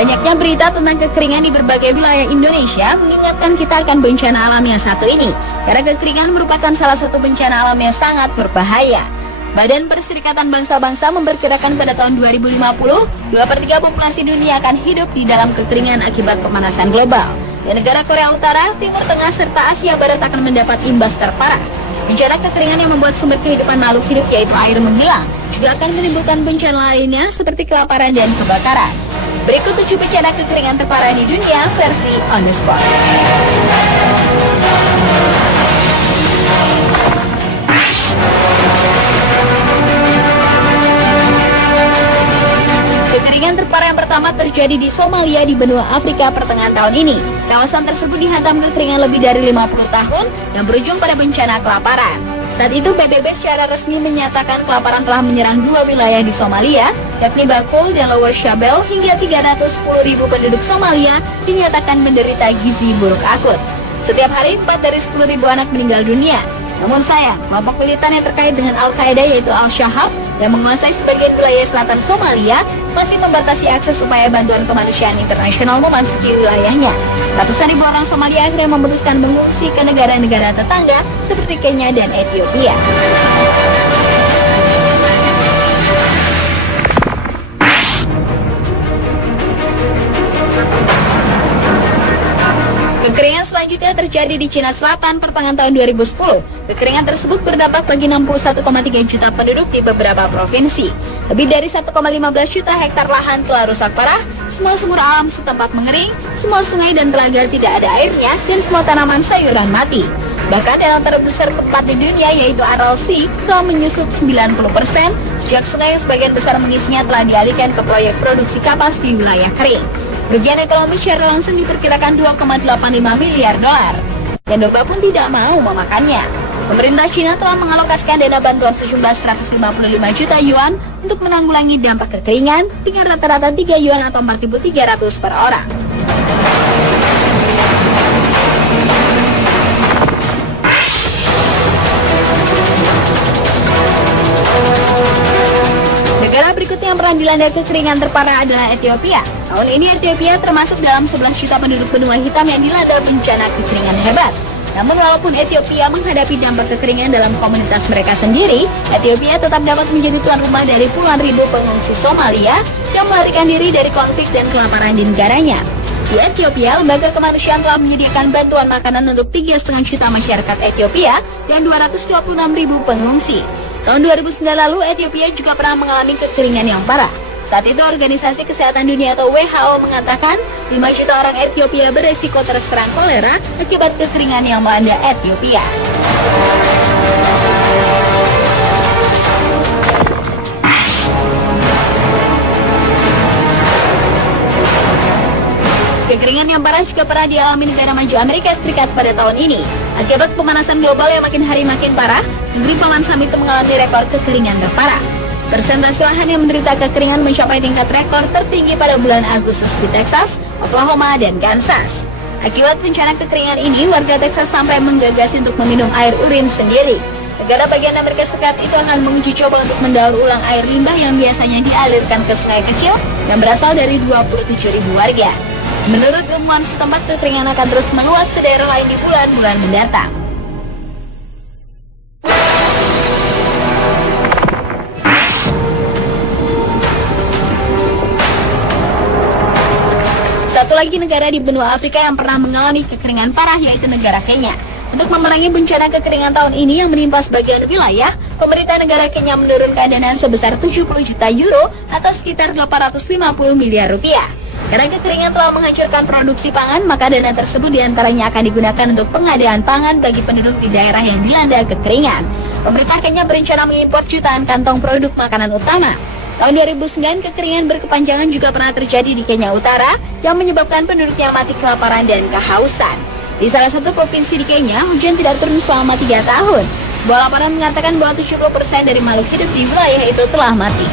Banyaknya berita tentang kekeringan di berbagai wilayah Indonesia mengingatkan kita akan bencana alam yang satu ini. Karena kekeringan merupakan salah satu bencana alam yang sangat berbahaya. Badan Perserikatan Bangsa-Bangsa memperkirakan pada tahun 2050, 2/3 populasi dunia akan hidup di dalam kekeringan akibat pemanasan global. Dan negara Korea Utara, Timur Tengah, serta Asia Barat akan mendapat imbas terparah. Bencana kekeringan yang membuat sumber kehidupan makhluk hidup yaitu air menghilang, juga akan menimbulkan bencana lainnya seperti kelaparan dan kebakaran. Berikut 7 bencana kekeringan terparah di dunia versi On The Spot. Kekeringan terparah yang pertama terjadi di Somalia di benua Afrika pertengahan tahun ini. Kawasan tersebut dihantam kekeringan lebih dari 50 tahun dan berujung pada bencana kelaparan. Saat itu PBB secara resmi menyatakan kelaparan telah menyerang 2 wilayah di Somalia, yakni Bakul dan Lower Shabelle, hingga 310.000 penduduk Somalia dinyatakan menderita gizi buruk akut. Setiap hari 4 dari 10.000 anak meninggal dunia. Namun sayang, kelompok militan yang terkait dengan Al-Qaeda yaitu Al-Shahab yang menguasai sebagian wilayah selatan Somalia masih membatasi akses upaya bantuan kemanusiaan internasional memasuki wilayahnya. Ratusan ribu orang Somalia akhirnya memutuskan mengungsi ke negara-negara tetangga seperti Kenya dan Ethiopia. Kekeringan selanjutnya terjadi di Cina Selatan pertengahan tahun 2010. Kekeringan tersebut berdampak bagi 61,3 juta penduduk di beberapa provinsi. Lebih dari 1,15 juta hektar lahan telah rusak parah, semua sumur alam setempat mengering, semua sungai dan telaga tidak ada airnya, dan semua tanaman sayuran mati. Bahkan danau terbesar keempat di dunia yaitu Aral Sea telah menyusut 90% sejak sungai yang sebagian besar mengisinya telah dialihkan ke proyek produksi kapas di wilayah kering. Kerugian ekonomi secara langsung diperkirakan 2,85 miliar dolar. Dan domba pun tidak mau memakannya. Pemerintah Cina telah mengalokasikan dana bantuan sejumlah 155 juta yuan untuk menanggulangi dampak kekeringan dengan rata-rata 3 yuan atau 4.300 per orang. Negara berikutnya yang pernah dilanda kekeringan terparah adalah Ethiopia. Tahun ini Ethiopia termasuk dalam 11 juta penduduk benua hitam yang dilanda bencana kekeringan hebat. Namun walaupun Ethiopia menghadapi dampak kekeringan dalam komunitas mereka sendiri, Ethiopia tetap dapat menjadi tuan rumah dari puluhan ribu pengungsi Somalia yang melarikan diri dari konflik dan kelaparan di negaranya. Di Ethiopia, lembaga kemanusiaan telah menyediakan bantuan makanan untuk 3,5 juta masyarakat Ethiopia dan 226.000 pengungsi. Tahun 2009 lalu, Ethiopia juga pernah mengalami kekeringan yang parah. Saat itu, Organisasi Kesehatan Dunia atau WHO mengatakan 5 juta orang Ethiopia beresiko terserang kolera akibat kekeringan yang melanda Ethiopia. Kekeringan yang parah juga pernah dialami negara maju Amerika Serikat pada tahun ini. Akibat pemanasan global yang makin hari makin parah, negeri Paman Sam itu mengalami rekor kekeringan terparah. Persentase lahan yang menderita kekeringan mencapai tingkat rekor tertinggi pada bulan Agustus di Texas, Oklahoma, dan Kansas. Akibat bencana kekeringan ini, warga Texas sampai menggagas untuk meminum air urin sendiri. Negara bagian Amerika Serikat itu akan menguji coba untuk mendaur ulang air limbah yang biasanya dialirkan ke sungai kecil yang berasal dari 27.000 warga. Menurut ilmuwan setempat, kekeringan akan terus meluas ke daerah lain di bulan-bulan mendatang. Satu lagi negara di benua Afrika yang pernah mengalami kekeringan parah yaitu negara Kenya. Untuk memerangi bencana kekeringan tahun ini yang menimpa sebagian wilayah, pemerintah negara Kenya menurunkan dana sebesar 70 juta euro atau sekitar 850 miliar rupiah. Karena kekeringan telah menghancurkan produksi pangan, maka dana tersebut diantaranya akan digunakan untuk pengadaan pangan bagi penduduk di daerah yang dilanda kekeringan. Pemerintah Kenya berencana mengimpor jutaan kantong produk makanan utama. Tahun 2009, kekeringan berkepanjangan juga pernah terjadi di Kenya Utara yang menyebabkan penduduknya mati kelaparan dan kehausan. Di salah satu provinsi di Kenya, hujan tidak turun selama 3 tahun. Sebuah laporan mengatakan bahwa 70% dari makhluk hidup di wilayah itu telah mati.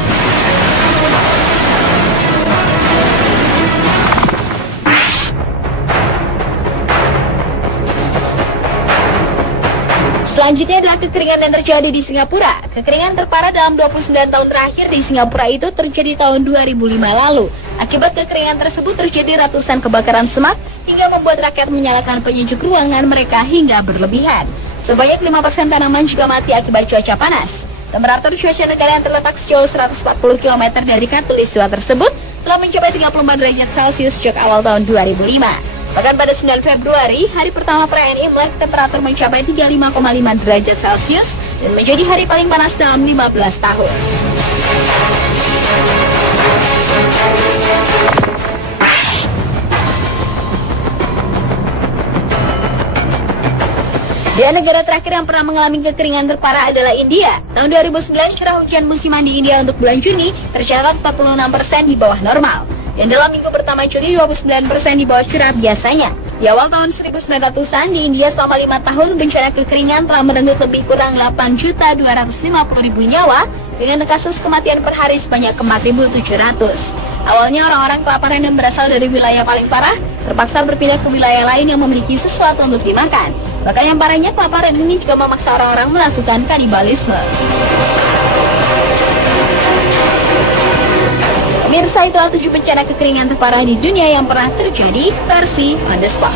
Selanjutnya adalah kekeringan yang terjadi di Singapura. Kekeringan terparah dalam 29 tahun terakhir di Singapura itu terjadi tahun 2005 lalu. Akibat kekeringan tersebut terjadi ratusan kebakaran semak hingga membuat rakyat menyalakan penyejuk ruangan mereka hingga berlebihan. Sebanyak 5% tanaman juga mati akibat cuaca panas. Temperatur cuaca negara yang terletak sejauh 140 km dari Khatulistiwa tersebut telah mencapai 34 derajat Celcius sejak awal tahun 2005. Bahkan pada 9 Februari, hari pertama perayaan Imlek, temperatur mencapai 35,5 derajat Celcius dan menjadi hari paling panas dalam 15 tahun. Dan negara terakhir yang pernah mengalami kekeringan terparah adalah India. Tahun 2009, curah hujan musiman di India untuk bulan Juni tercatat 46% di bawah normal. Dan dalam minggu pertama Juli, 29% di bawah curah biasanya. Di awal tahun 1900-an, di India selama 5 tahun, bencana kekeringan telah merenggut lebih kurang 8.250.000 nyawa dengan kasus kematian per hari sebanyak 4.700. Awalnya orang-orang kelaparan yang berasal dari wilayah paling parah terpaksa berpindah ke wilayah lain yang memiliki sesuatu untuk dimakan. Bahkan yang parahnya, kelaparan ini juga memaksa orang-orang melakukan kanibalisme. Pemirsa, itulah 7 bencana kekeringan terparah di dunia yang pernah terjadi versi On The Spot.